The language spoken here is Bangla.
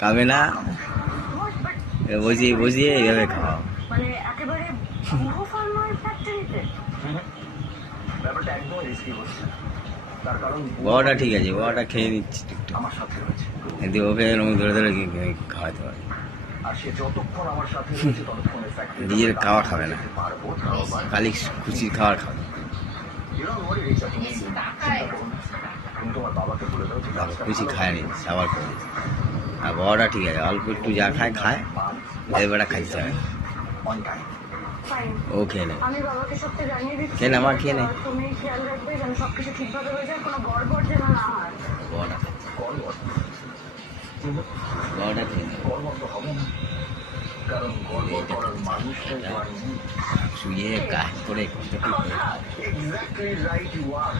খাবে না, বসিয়ে বসিয়ে এইভাবে খাওয়া। মানে একেবারে পুরো ফার্মার ফ্যাক্টরিতে ব্যাপারটা একদম রিস্কি হচ্ছে। তার কারণ বড়টা ঠিক আছে, বড়টা খেয়ে নিচ্ছি টুকটাক, আমার সাথে রয়েছে, কিন্তু ওকে এরকম ধরে ধরে খাওয়াতে পারে। আর সে যতক্ষণ আমার সাথে রয়েছে ততক্ষণ ফ্যাক্টরি নিজের খাওয়া খাবে না, পারবো। খালি খুশির খাবার খাবে। তুমি তোমার বাবাকে বলে দাও যে কাজটা বেশি খায়নি, আবার করে। আর বড়টা ঠিক আছে, অল্প একটু যা খায় খায়, এবারটা খাইতে হবে। On time. ও খেয়ে নেয়, আমি বাবাকে সত্যি জানিয়ে দিচ্ছি, খেয়ে নে, আমার খেয়ে নে। তুমি খেয়াল রাখবে যেন সবকিছু ঠিকভাবে হয়ে যায়, কোনো গড়বড় যেন না হয়। বড়টা গড়বড় বড়টা খেয়ে নেয়। গড়বড় তো হবে না, কারণ গড়বড় করার মানুষ তো আর নেই। শুয়ে কাজ করে কত কি করে। Exactly right you R.